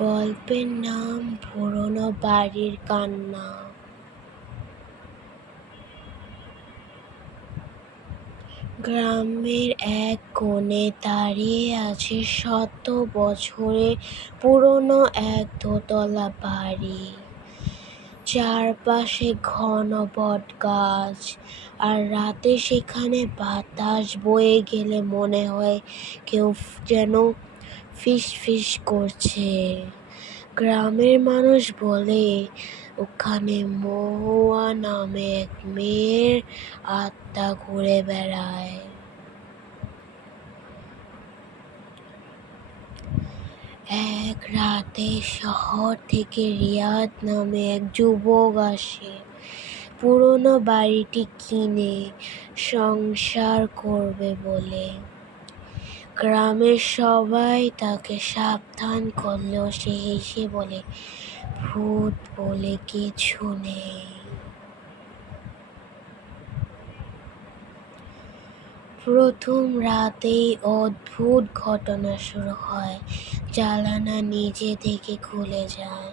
গল্পের নাম পুরনো বাড়ির কান্না। গ্রামের এক কোণে দাঁড়িয়ে আছে শত বছরের পুরনো এক দোতলা বাড়ি। চারপাশে ঘন বটগাছ, আর রাতে সেখানে বাতাস বয়ে গেলে মনে হয় কেউ যেন ফিসফিস করছে। গ্রামের মানুষ বলে ওখানে মহুয়া নামে এক মেয়ের আত্মা ঘুরে বেড়ায়। এক রাতে শহর থেকে রিয়াদ নামে এক যুবক আসে পুরনো বাড়িটি কিনে সংসার করবে বলে। গ্রামের সবাই তাকে সাবধান করলেও সে হেসে বলে, ভূত বলে কিছু নেই। প্রথম রাতেই অদ্ভুত ঘটনা শুরু হয়। জানালা নিজে থেকে খুলে যায়,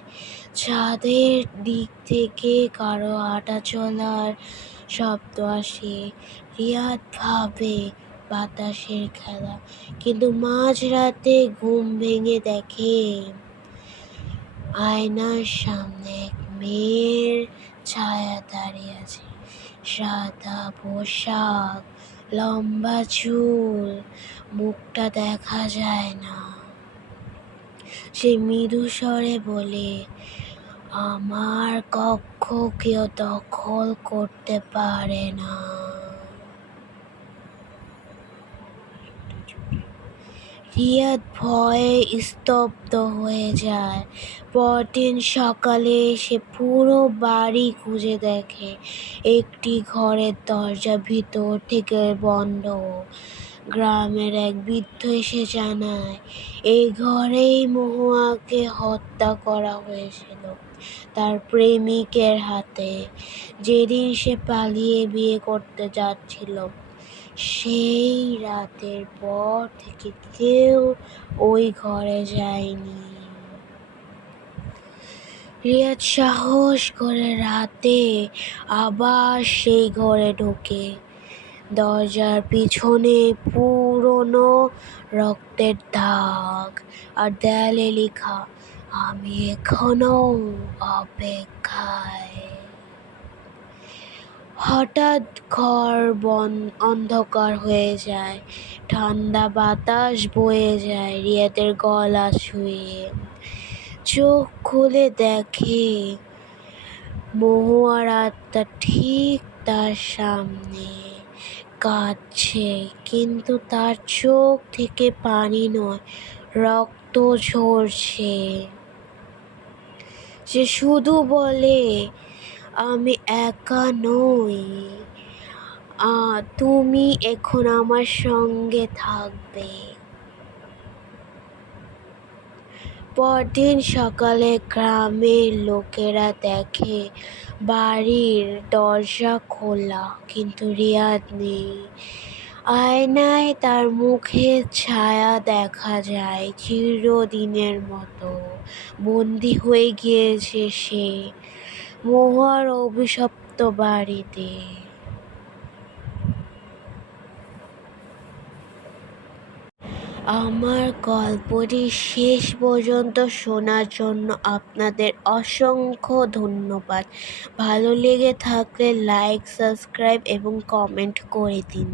ছাদের দিক থেকে কারো হাঁটা চলার শব্দ আসে। রিয়াদ ভাবে বাতাসের খেলা, কিন্তু মাঝরাতে ঘুম ভেঙে দেখে আয়নার সামনে এক মেয়ের ছায়া দাঁড়িয়ে আছে। সাদা পোশাক, লম্বা চুল, মুখটা দেখা যায় না। সে মৃদু স্বরে বলে, আমার কক্ষ কেউ দখল করতে পারে না। রিয়াদ ভয়ে স্তব্ধ হয়ে যায়। পরদিন সকালে সে পুরো বাড়ি খুঁজে দেখে, একটি ঘরের দরজা ভিতর থেকে বন্ধ। গ্রামের এক বৃদ্ধ এসে জানায়, এই ঘরেই মহুয়াকে হত্যা করা হয়েছিল তার প্রেমিকের হাতে, যেদিন সে পালিয়ে বিয়ে করতে যাচ্ছিল। সেই রাতের পর থেকে কেউ ওই ঘরে যায়নি। রিয়াদ সাহস করে রাতে আবার সেই ঘরে ঢোকে। দরজার পিছনে পুরনো রক্তের দাগ, আর দেয়ালে লেখা, আমি এখনো অপেক্ষায়। হঠাৎ ঘর অন্ধকার হয়ে যায়, ঠান্ডা বাতাস বয়ে যায় রিয়াদের গলা ছুঁয়ে। চোখ খুলে দেখে মহুয়ার আত্মা ঠিক তার সামনে কাঁদছে, কিন্তু তার চোখ থেকে পানি নয়, রক্ত ঝরছে। সে শুধু বলে, আমি একা নই, তুমি এখন আমার সঙ্গে থাকবে। পরদিন সকালে গ্রামের লোকেরা দেখে বাড়ির দরজা খোলা, কিন্তু রিয়াদ নেই। আয়নায় তার মুখের ছায়া দেখা যায়, চিরদিনের মতো বন্দী হয়ে গিয়েছে সে মহুয়ার অভিশপ্ত বাড়িতে। আমার গল্পটি শেষ পর্যন্ত শোনার জন্য আপনাদের অসংখ্য ধন্যবাদ। ভালো লেগে থাকলে লাইক, সাবস্ক্রাইব এবং কমেন্ট করে দিন।